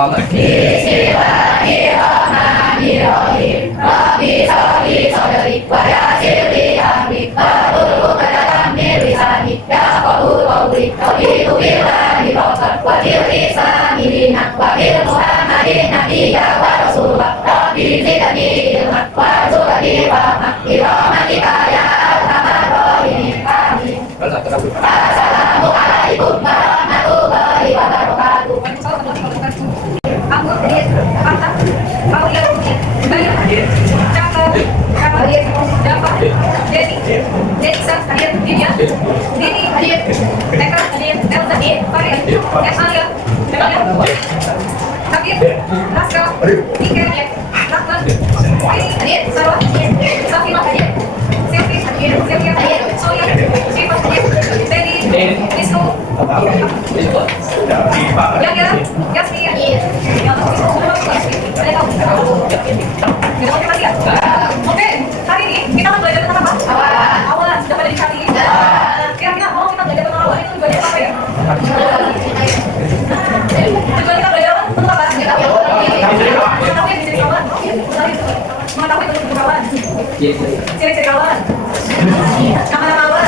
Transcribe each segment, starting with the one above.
Bismillahirrahmanirrahim. Rabbi sholli sodri wa yassir li amri wahlul 'uqdatam min lisani yafqahu qawli. Raditu billahi rabban wa bi lisani dinan wa bi Muhammadin nabiyyan wa rasulan. Rabbi zidni ilman warzuqni fahman bi rahmatika ya arhamar rahimin. Amin. Assalamu alaikum warahmatullahi wabarakatuh. Oke, hari ini kita akan belajar tentang apa? Awalan. Sudah pada dicari? Kira-kira mau kita belajar tentang awalan itu tujuannya apa ya? Tujuan kita belajar tentang apa? Mengetahui ciri kawan. Mengetahui bentuk kawan. Ciri-ciri kawan. Nama-nama kawan.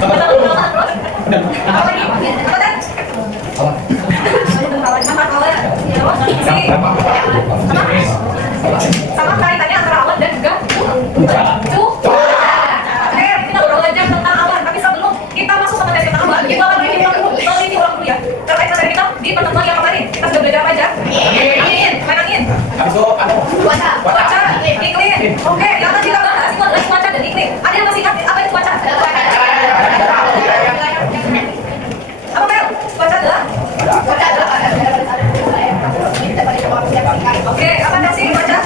Apa lagi? Apa tadi? Nama kawan. Sama kaitannya antara awan dan juga Oke, kita udah belajar tentang awan. Tapi sebelum kita masuk ke materi tentang awan, kita akan review ulang dulu ya. Terkait materi kita di pertemuan yang kemarin, kita sudah belajar apa aja? Angin. Cuaca, iklim. Oke, yang tadi kita bahas itu adalah cuaca dan iklim. Ada yang masih ingat apa itu cuaca? Apa Mel? Cuaca adalah? Oke, apa sih cuaca?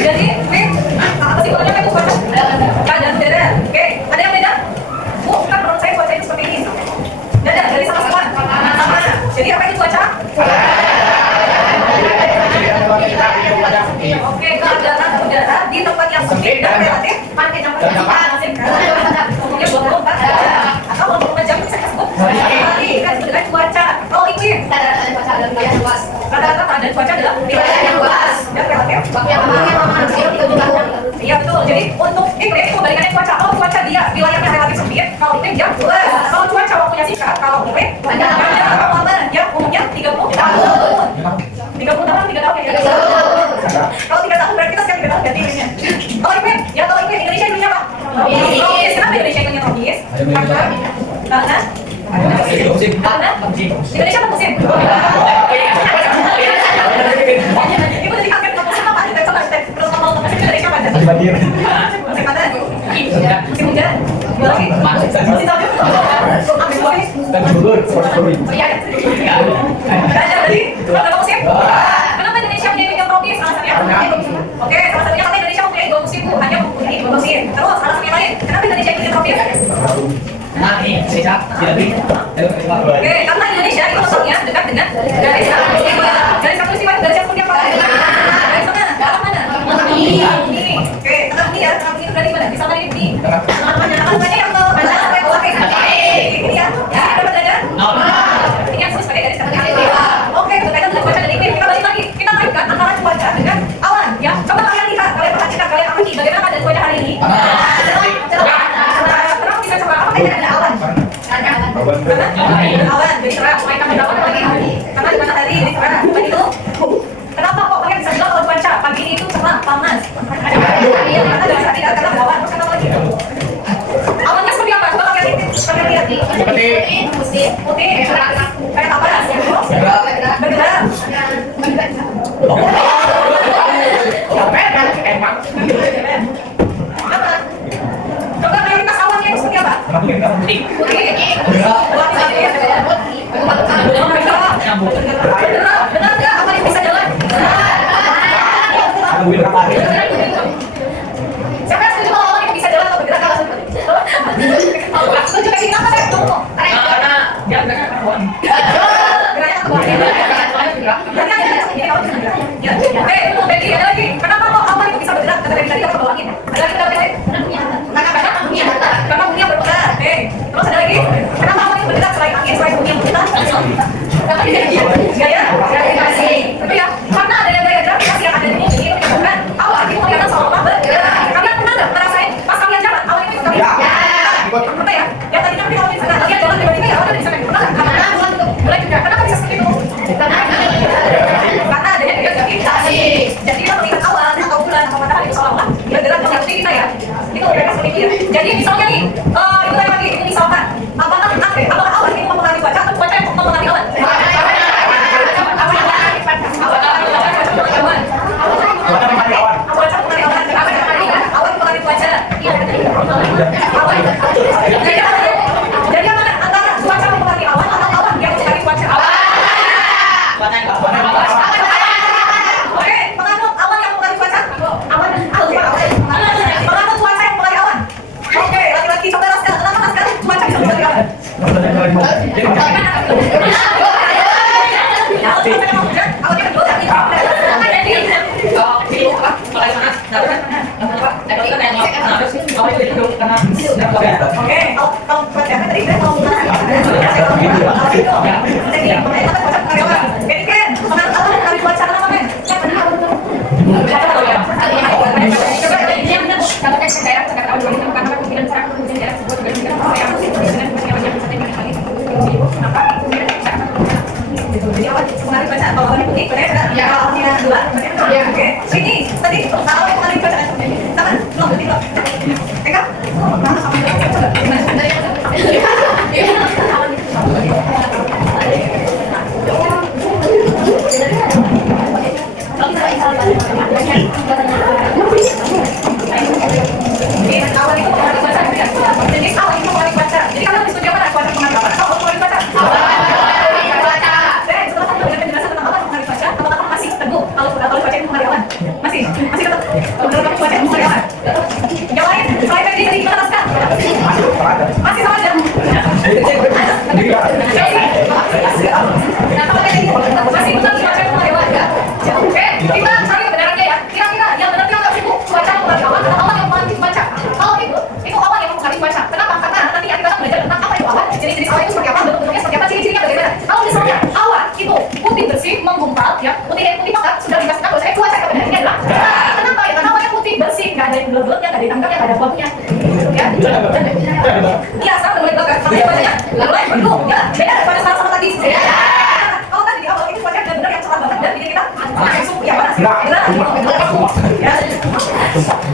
Jadi, apa sih cuaca itu cuaca? Keadaan udara. Oke, ada yang beda? Bukan menurut saya cuaca itu seperti ini. Beda dari sama-sama. Sama. Jadi apa itu cuaca? Oke, keadaan udara di tempat yang sempit dan relatif panas umumnya 24 atau 24 jam bisa disebut kan sebenarnya cuaca. Kalau iklim rata-rata keadaan cuaca adalah wilayah yang luas dan relatif iya betul. Jadi untuk iklim itu kebalikannya cuaca. Kalau cuaca dia wilayahnya relatif sempit, kalau iklim dia luas. Kalau cuaca waktunya singkat, kalau iklim panjang. Kalau lama ya umumnya 30 tahun. 30 tahun 3 tahun ya. Kalau 3 tahun berarti kita sekarang 3 tahun ganti iklimnya. Kalau iklim Indonesia iklimnya apa? Tropis. Kenapa Indonesia iklimnya tropis? Karena Indonesia apa musim? Ibu tadi kaget musim apa? Kalau mau musim Indonesia apa? Musim panas. Musim hujan. Musim salju. Jadi berapa musim? Kenapa Indonesia punya iklim tropis? Alasannya? Oke, salah satunya karena Indonesia mempunyai 2 musim, hanya mempunyai 2 musim. Terus alasan yang lain, kenapa Indonesia iklim tropis? Oke, karena Indonesia itu letaknya dekat dengan garis khatulistiwa. Garis khatulistiwa itu garis yang seperti apa? Garis mana? Arah mana? Ini. Oke, tengah ini ya. Tengah ini itu dari mana? Bisa dari ini. Tengah-tengahnya. Tengah-tengahnya yang ke mana? Sampai bawah kayak ini ya. Ya, berapa derajat? Ini yang disebut sebagai garis khatulistiwa. Oke, berkaitan dengan cuaca dan iklim. Kita balik lagi. Kita kaitkan antara cuaca dengan awan. Ya, coba kalian lihat, kalian perhatikan, kalian amati bagaimana keadaan cuaca hari ini. Kenapa bisa coba? Apa kaitannya dengan awan? Awan, jadi cerah. Mainkan pendapat lagi. Karena di matahari jadi cerah. Tadi itu, kenapa kok kalian bisa bilang kalau cuaca pagi ini itu cerah, panas? Karena dari saat tidak kena awan. Terus kenapa lagi? Awannya seperti apa? Coba kalian lihat nih. Putih. Kayak apa? Bergerak. Coba mayoritas awannya itu seperti apa? Putih. Benar nggak? Apa yang bisa jalan? Siapa yang setuju kalau awan yang bisa jalan atau bergerak? Setuju kayak gini apa saya tunggu? Karena dia geraknya ke bawah. Geraknya ke bawah. Geraknya jadi kalau bisa bergerak. Tunggu Betty, ada lagi. Kenapa kok awan itu bisa bergerak? Kata tadi kita ke bawah ini. Ada lagi kita Betty? Karena bunyinya berputar. Terus ada lagi. Eka, mana sama jadi kalau disuruh apa kuadrat pengetahuan kalau kuadrat baca apakah masih teguh kalau baca ilmu karyawan masih tetap kalau kamu baca ilmu karyawan yang lain selain tadi dari kita teruskan masih sama aja nah kalau kayak gitu masih betul baca ilmu karyawan oke kita cari kebenarannya ya kira-kira yang benar nggak sibuk baca ilmu karyawan atau awal yang mengerti baca kalau itu awal yang mengerti baca kenapa karena nanti kita belajar tentang apa itu awal jenis-jenis awal itu seperti apa bentuk-bentuknya seperti apa ciri-cirinya bagaimana kalau misalnya awal itu putih bersih menggumpal ya putih maka sudah dikasihkan bahwa saya cuaca kebenarannya adalah kenapa ya karena awalnya putih bersih nggak ada yang gelap-gelapnya nggak ada yang tangkapnya nggak ada baunya ya sekarang udah mulai bakar sampai bacanya lalu dulu ya beda daripada sama tadi kalau tadi di awal itu cuaca benar-benar yang cerah banget dan bikin kita langsung ya panas ya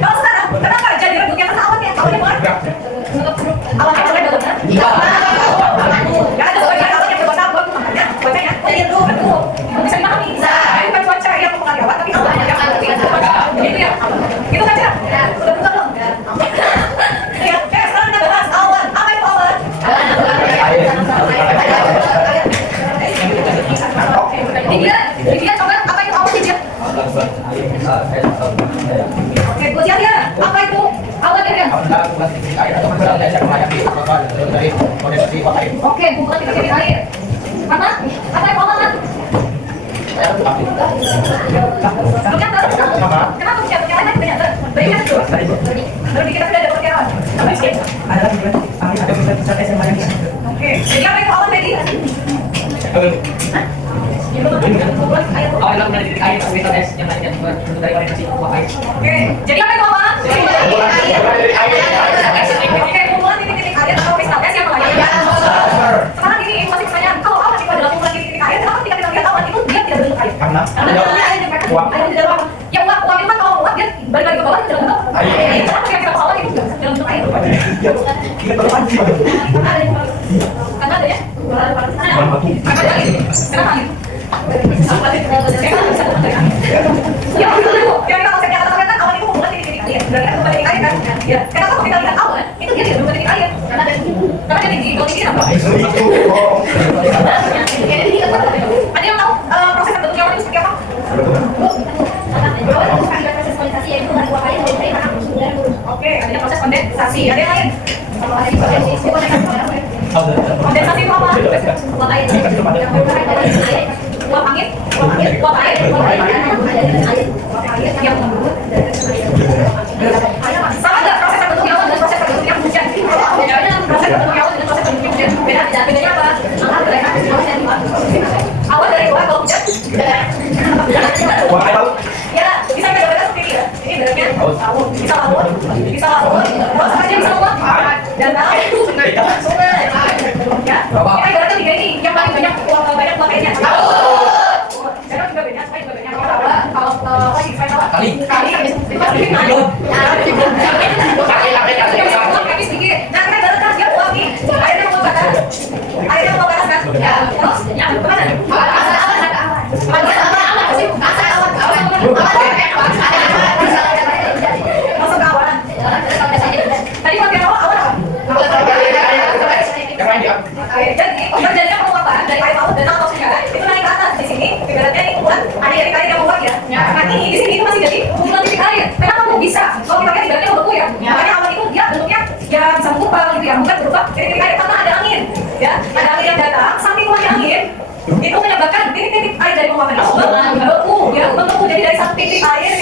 kalau sekarang kenapa jadi redupnya karena awalnya banget awalnya benar-benar ya ada sebagian awalnya berwarna abu-abu makanya cuacanya dulu bisa dipahami bukan cuaca yang mempengaruhi tapi awalnya yang ada gitu ya gitu kan Cira? Udah buka belum? Ya, sekarang kita bahas awan apa itu awan? Dia coba apa itu awan dia? Oke, Bu Cia ya, apa itu awan dia? Oke, bukan tidak jadi air. Apa itu awan? Kenapa usia perkiraan itu banyak? Berikan dulu. Baru kita sudah ada perkiraan. Oke. Jadi apa itu awan tadi? Awal dari air tapi tes yang lainnya dari orientasi buah air. Oke. Jadi apa itu awan? Oke, kumpulan titik-titik air atau kristal es yang mengalir. Sekarang ini masih pertanyaan, kalau awan itu adalah kumpulan titik-titik air, kenapa ketika kita lihat awan itu dia tidak berbentuk air? Karena air yang mereka air di dalam ya uap itu kan kalau uap dia balik lagi ke bawah itu dalam bentuk air. Kenapa ketika kita awan itu dalam bentuk air? Karena ada ya? Kenapa lagi? Kenapa lagi? Ya, betul. Yang kita konsepnya kata-kata awan itu kumpulan titik-titik air. Berarti kan kumpulan titik air kan? Ya. Kenapa kalau kita lihat awan itu dia tidak berbentuk titik air? Karena dia tinggi. Kalau tinggi apa? Ada yang tahu proses terbentuknya awan itu seperti apa? Oke, ada proses kondensasi. Ada yang lain? Kondensasi itu apa? Uap angin, uap air yang sama nggak proses terbentuknya awan dan proses terbentuknya hujan? Proses terbentuknya awan dengan proses terbentuknya hujan bedanya apa? Awan dari uap kalau hujan? Ya, bisa beda-beda seperti ini ya. Ini bedanya laut, bisa laut, terus apa aja bisa laut? Dan sungai. Ya, kita ibaratnya tiga ini yang paling banyak uap airnya. Sekarang juga beda, saya juga banyak kalau lagi saya tahu kali itu pasti naik. Kaki sedikit. Nah, kita ibaratkan dia uap nih. Airnya mau panas. Airnya mau panas kan? Ya. Terus yang kemana? Masuk ke awan. Tadi pakai awan apa? Jadi terjadinya penguapan dari air laut dan atau sungai itu naik ke atas di sini. Ibaratnya ini kumpulan air yang menguap ya. Nah ini di sini itu masih jadi kumpulan titik air. Kenapa kok bisa? Kalau kita lihat ibaratnya beku ya. Makanya awan itu dia bentuknya ya bisa menggumpal gitu ya, bukan berupa titik air karena ada angin. Ya, ada angin yang datang. Samping keluarnya angin itu menyebabkan titik-titik air dari penguapan itu beku ya, membeku jadi dari satu titik air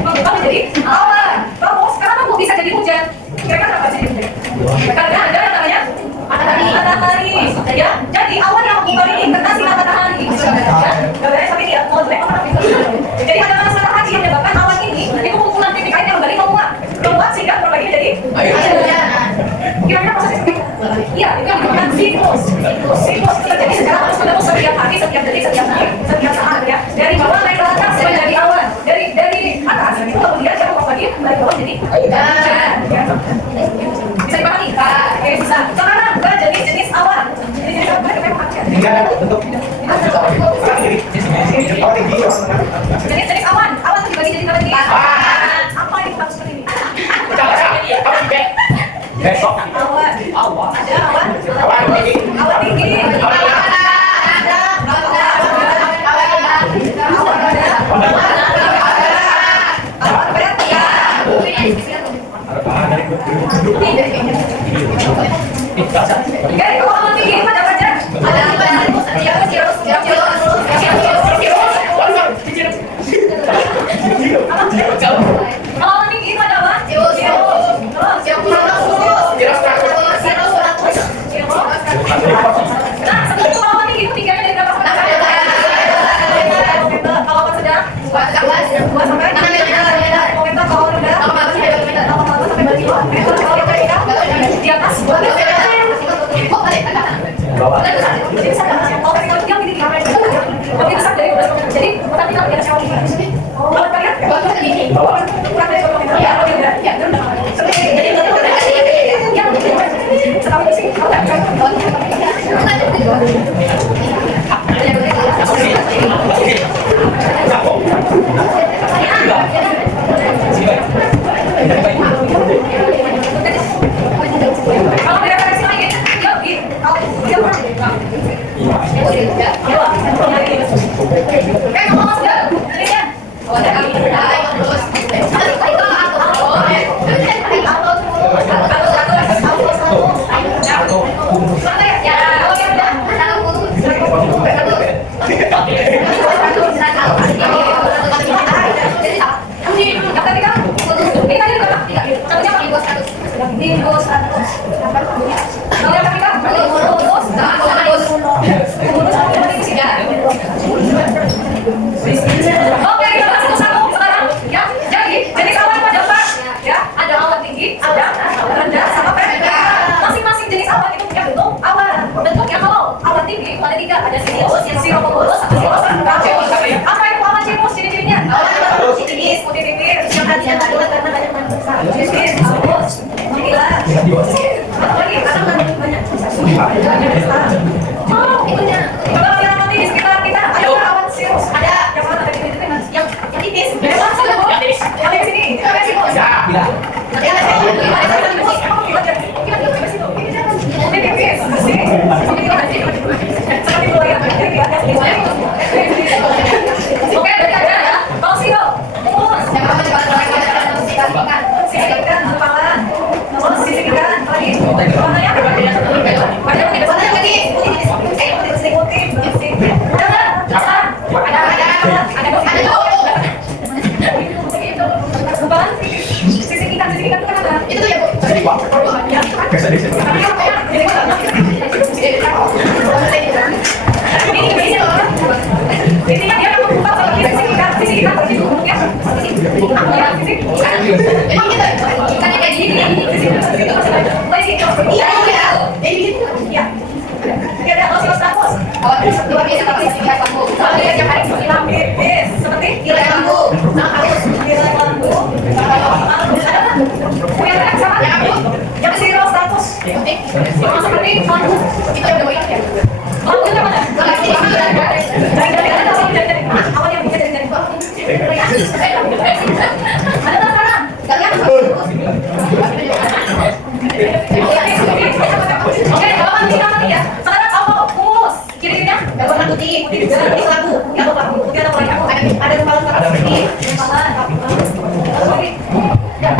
mengubah menjadi awan. Terus kenapa kok bisa jadi hujan? Kira-kira apa jadi hujan? Karena ada namanya matahari. Ya, jadi awan yang mengubah ini kena sinar matahari. Ya, gambarnya seperti ini ya. Jadi ada panas matahari yang menyebabkan awan ini itu kumpulan titik air yang kembali menguap sehingga berbagi menjadi air. Kira-kira prosesnya seperti itu? Iya, itu yang dinamakan siklus. Siklus terjadi secara terus-menerus setiap hari, setiap detik, setiap menit, setiap saat ya. Dari bawah naik ke atas menjadi awan. Dari Besok. Awan. Awan. Ada awan. Awan tinggi. Awan tinggi. Awan Ada. Awan berat ya. Oke, kalau awan tinggi ada apa aja? Ada kalau awan tinggi itu ada apa? Nah, sebelum kalau awan tinggi itu tingginya dari berapa sampai berapa? Kalau awan sedang 2 sampai 6 meter. Kalau rendah 8 sampai 2 meter. Kalau yang di atas Bawah. jadi bisa kalau kita diam ini lebih besar dari 12 meter. Jadi bukan kita tidak sewa lagi. Kalau kalian Bawah. kurang dari 2 meter. Ya, ya, jadi setahu sih kalau tidak koreksi lagi, yuk, Oke, kita bahas satu-satu sekarang. Ya, jadi jenis awan ada apa? Ya, ada awan tinggi, ada rendah, sama pendek. Masing-masing jenis awan itu punya bentuk awan. Bentuknya kalau awan tinggi ada 3, ada cirrus, atau cirrus apa itu awan cirrus? Ciri-cirinya? Putih tipis, yang tadinya ada karena banyak manfaat. Tipis, halus, mengkilat. Apa lagi? Karena banyak. Oh, itunya. Kalau kita nanti di sekitar kita ada awan cirrus, ada yang mana tadi itu kan yang tipis. Yang di sini, kita lihat cirrus. Ya, bila. Oke, berarti ada ya. Kalau siro, terus sisihkan kepala, terus sisihkan lagi. Warnanya warna lagi. Putih, bersih. Sisihkan itu kan apa? Sini, Pak. Biasa di sini. Intinya dia akan membuka kalau kita sisihkan ya. Oke, kalau mati ya. Sekarang apa kumus? Ciri-cirinya warna putih, jenis labu, yang warna putih atau warna ada kepala putih, kepala. Ya,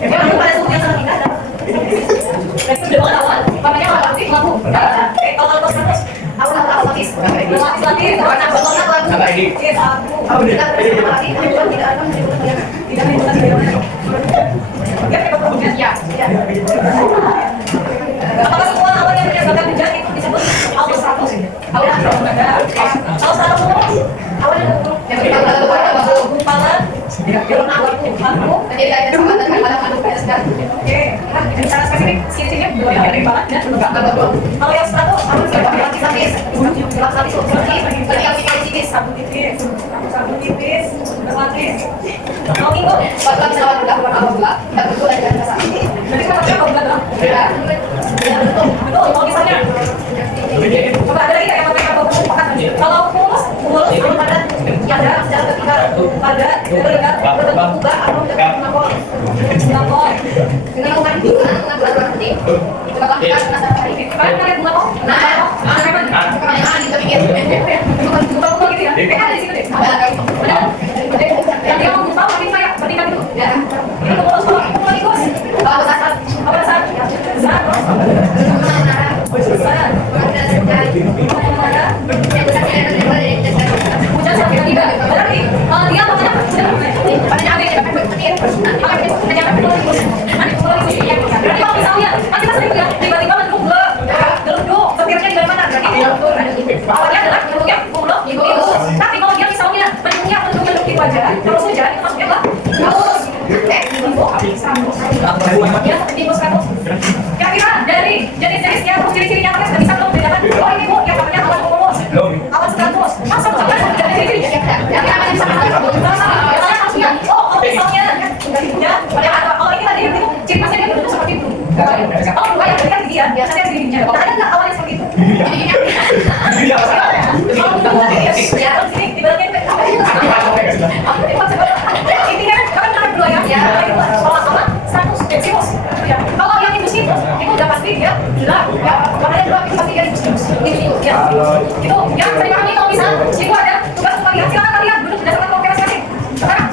pada sukunya sama kita ada. Itu udah awal. Warnanya warna putih, labu. Kalau status awal otomatis. Otomatis lagi warna labu. Apa ini? Iya, labu. Kita lagi tidak akan ya. Apakah semua awan yang menyebabkan hujan itu disebut autostratus? Awan yang gumpalan, oke, secara spesifik ciri-cirinya gumpalan dan kalau yang stratus, lapis-lapis, sabu tipis, berlapis. Kalau minggu, berarti kan pakai dong. Betul. Kalau misalnya, coba ada lagi yang mereka kalau kumulus padat, ada secara ketika padat, berbentuk kubah atau dengan Kalian lihat bunga kok? Buka gitu ya? Ada di situ deh. Yang dia mau buka, tapi kayak bertingkat gitu. Ini kemudian semua, ikut. Apa saat? Hujan sampai tiga. Berarti dia maksudnya berarti kalau misalnya kan kita sering ya tiba-tiba mendung geluduk petirnya di mana berarti awalnya adalah bentuknya buluk tapi kalau dia misalnya bentuknya bentuk gitu aja terus hujan itu maksudnya apa? Kira-kira dari jenis-jenisnya terus ciri-cirinya kalian sudah bisa belum membedakan oh ini bu yang namanya awan cumulus awan stratus masa bukan dari ciri-cirinya yang namanya bisa oh misalnya ya kalau ini tadi itu ciri khasnya dia bentuknya seperti itu oh dua yang tadi kan gigi ya biasanya giginya ada nggak awalnya seperti itu ya terus ini dibaliknya intinya kan nomor dua ya sama status sinus kalau yang itu sinus itu udah pasti dia jelas ya makanya dua itu pasti dia sinus ya itu yang saya pahami kalau bisa itu ada tugas untuk kalian silakan kalian duduk berdasarkan kopi masing-masing sekarang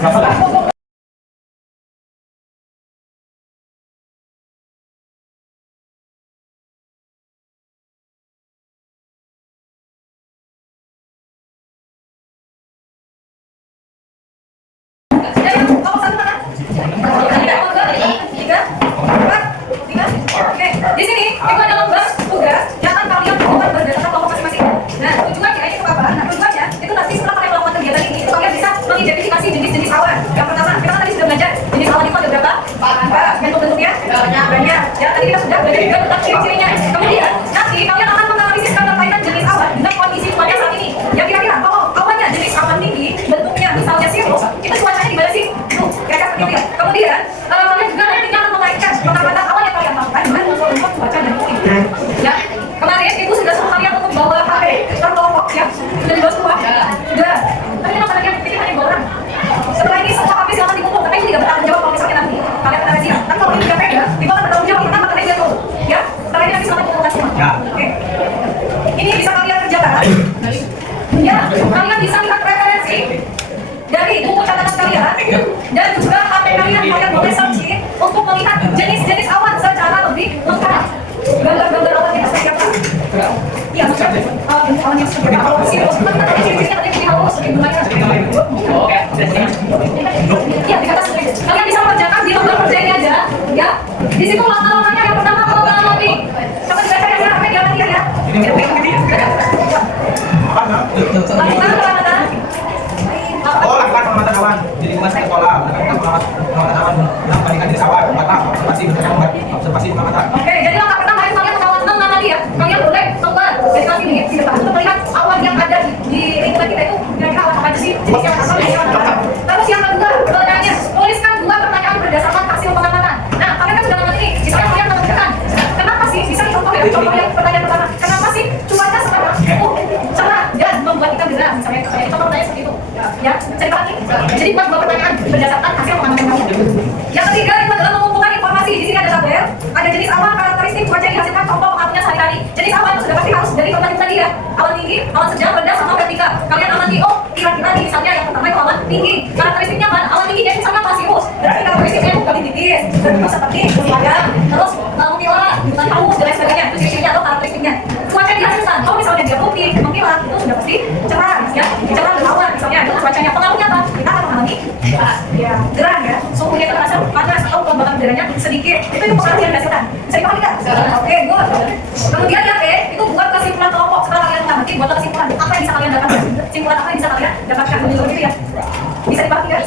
di sini itu ada lomba tugas yang akan kalian lakukan berdasarkan kelompok masing-masing. Nah, tujuannya itu apa? Nah, tujuannya itu nanti setelah kalian melakukan kegiatan ini, itu kalian bisa mengidentifikasi jenis-jenis awan. Yang pertama, kita kan tadi sudah belajar jenis awan itu ada berapa? Bentuk-bentuknya banyak. Ya, tadi kita sudah belajar juga tentang ciri-cirinya. Kemudian nanti kalian akan menganalisis keterkaitan jenis awan dengan kondisi cuaca saat ini. Ya kira-kira kalau awannya jenis awan tinggi, bentuknya misalnya sirkus, itu cuacanya gimana sih? Tuh, kira-kira seperti itu ya. Kemudian kalian juga nantinya akan mengaitkan pengamatan awan yang kalian lakukan dengan unsur-unsur cuaca dan iklim. Ya, kemarin itu sudah suruh kalian untuk bawa HP terkelompok ya, sudah dibawa semua. Sudah. Tapi kenapa kalian pikir hanya bawa orang? Setelah ini semua HP silahkan dikumpul, tapi ini tidak bertanggung jawab kalau misalnya nanti kalian kena razia. Kan kalau ini tidak pega, itu akan bertanggung jawab kita kena razia dulu. Ya, setelah ini nanti silahkan dikumpulkan semua. Oke. Ini bisa kalian kerjakan. Ya, kalian bisa lihat referensi dari buku catatan kalian dan juga HP kalian boleh searching untuk melihat jenis-jenis awan secara lebih lengkap. Gambar-gambar awan yang seperti apa? Iya, maksudnya awan yang seperti apa? Sirkus, kan tadi ciri-cirinya tadi lebih halus, lebih lumayan. Iya, di atas kalian bisa mengerjakan di lembar kerja ini aja, ya. Di situ langkah-langkahnya yang pertama kalau kalian lebih coba dibaca ya, HP jangan lihat ya. Lakukan pengamatan awan di lingkungan sekolah. Lakukan pengamatan awan dalam bandingkan jenis awan. Observasi pengamatan. Oke, jadi langkah pertama itu kalian mengamati ya. Kalian boleh coba deskripsi ini di depan untuk melihat awan yang ada di lingkungan kita itu kira-kira awan apa sih? Jenisnya apa? Terus yang kedua, pertanyaannya tuliskan 2 pertanyaan berdasarkan hasil pengamatan. Nah, kalian kan sudah mengerti. Misalnya kalian menentukan kenapa sih bisa dicontoh ya? Contoh yang pertanyaan pertama, kenapa sih cuaca sekarang cerah dan membuat kita gerah? Misalnya contoh pertanyaan seperti itu. Ya, cerita lagi. Jadi buat 2 pertanyaan berdasarkan hasil pengamatan kalian. Yang ketiga itu adalah mengumpulkan informasi. Di sini ada tabel, ada jenis awan, karakteristik cuaca yang dihasilkan, contoh pengaturannya sehari-hari. Jenis awan itu sudah pasti harus dari pertanyaan tadi ya. Awan tinggi, awan sedang, rendah, sama vertikal. Kalian amati, oh kira-kira nih misalnya yang pertama itu awan tinggi. Karakteristiknya kan awan tinggi dia misalnya pasirus. Berarti karakteristiknya itu lebih tipis, berbentuk seperti padang, terus mengilat, bukan haus dan lain sebagainya. Itu ciri-cirinya atau karakteristiknya. Cuaca yang dihasilkan, kalau misalnya dia putih, mengilat, itu sudah pasti cerah, ya. Cerah berawan misalnya itu cuacanya. Pengaruhnya apa? Kita akan mengalami ya gerah ya, suhunya terasa panas atau kelembaban udaranya sedikit. Itu pengaruh yang dihasilkan. Bisa dipahami kan? Oke, good. Kemudian ya, itu buat kesimpulan kelompok. Setelah kalian mengamati, buat kesimpulan apa yang bisa kalian dapatkan? Kesimpulan apa yang bisa kalian dapatkan? Begitu ya? Bisa dipahami kan?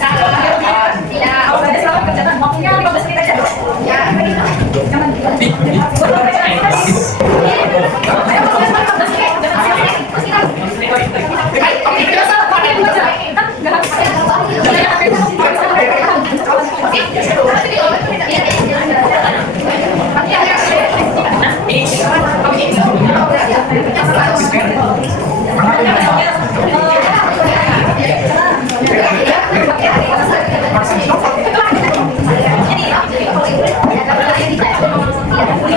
Ya. Kalau nggak ada silakan kerjakan. Waktunya 15 menit aja. Ya. Jangan. Buat kerjaan guys. Ayo kalau kalian 15 menit, jangan silakan. Terus kita. Oke, kita salah pakai dulu aja. Kan nggak harus pakai. Jadi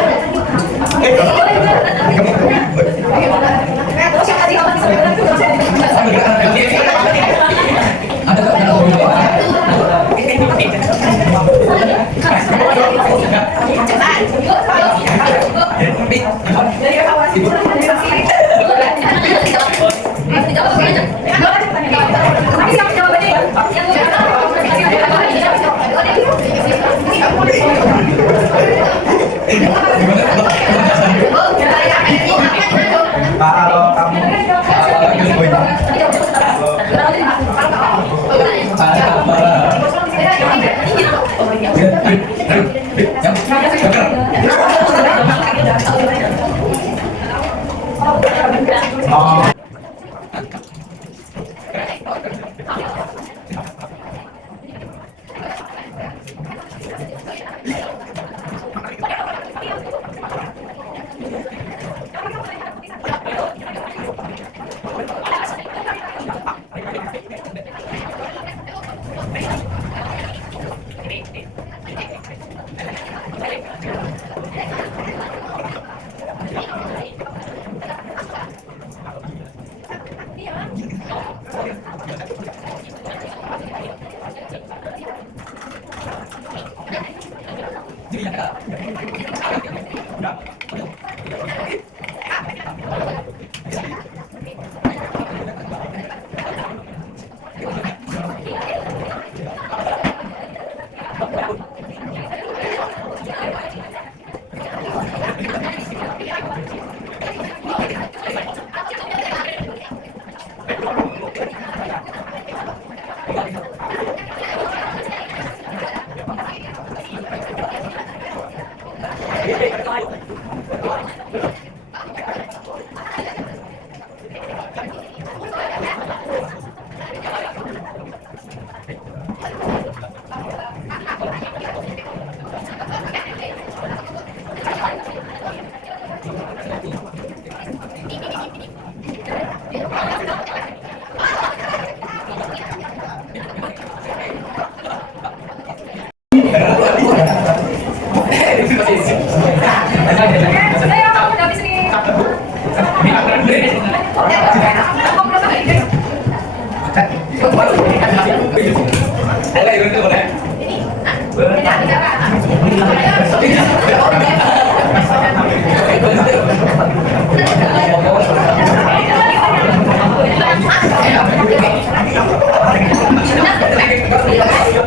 Ayo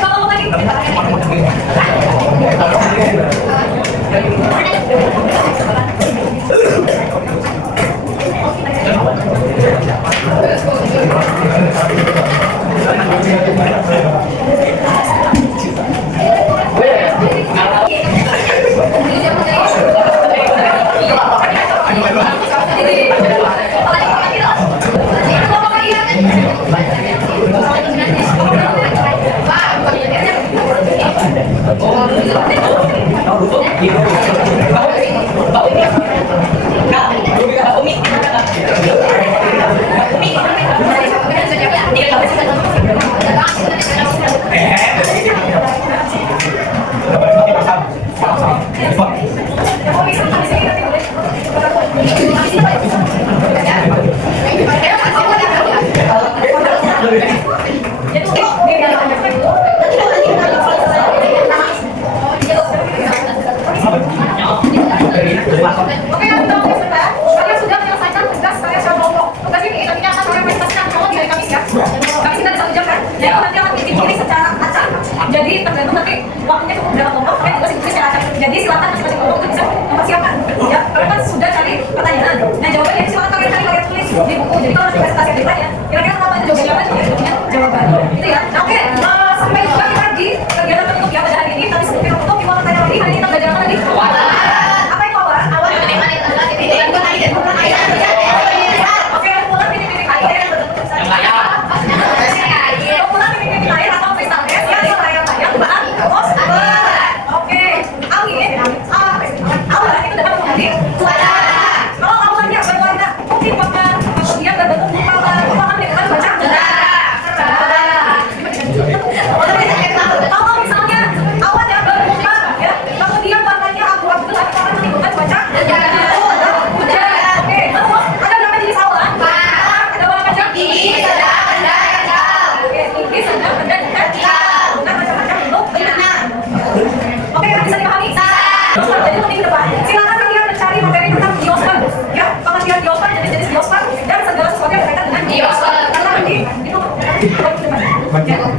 ngomong lagi. Oke, sebentar. Kalian sudah menyelesaikan tugas kalian secara kelompok. Tugas ini nantinya akan kalian presentasikan kelompok di hari Kamis ya. Kamis kita ada 1 jam kan? Jadi nanti akan dipilih secara acak. Jadi tergantung nanti waktunya cukup berapa kelompok, kalian tugas dipilih secara acak. Jadi silakan masing-masing kelompok itu bisa mempersiapkan. Ya, kalian kan sudah cari pertanyaan. Nah jawabannya silakan kalian cari, kalian tulis di buku. Jadi kalau nanti presentasi yang ditanya, kira-kira apa aja jawabannya, kalian jawaban. Itu ya. Nah, oke, sampai jumpa kita di kegiatan penutup ya pada hari ini. Tapi sebelum kita tutup, kita mau tanya lagi, hari ini kita belajar apa lagi? Apa itu awan? Awan itu dimana? Oke, kumpulan titik-titik air. Kumpulan titik-titik air atau kristal es yang melayang-layang bahan atmosfer. Oke, angin, awan itu dapat mengalir suara. Kalau awannya berwarna putih pekat, kemudian berbentuk kepala, maka kita baca kalau misalnya awan yang berubah, ya, kemudian warnanya abu-abu gelap, akan menimbulkan cuaca hujan. Oke, terus ada berapa jenis awan? Ada berapa jenis? Tinggi, sedang, rendah, kecil. Oke, tinggi, sedang, rendah, kecil. Bukan macam-macam bentuk bentuknya. Oke, bisa dipahami? Jadi lebih ke depan. Silakan kalian mencari materi tentang biosfer, ya, pengertian biosfer, jenis-jenis biosfer, dan segala sesuatu yang berkaitan dengan biosfer. Karena nanti itu ke depan.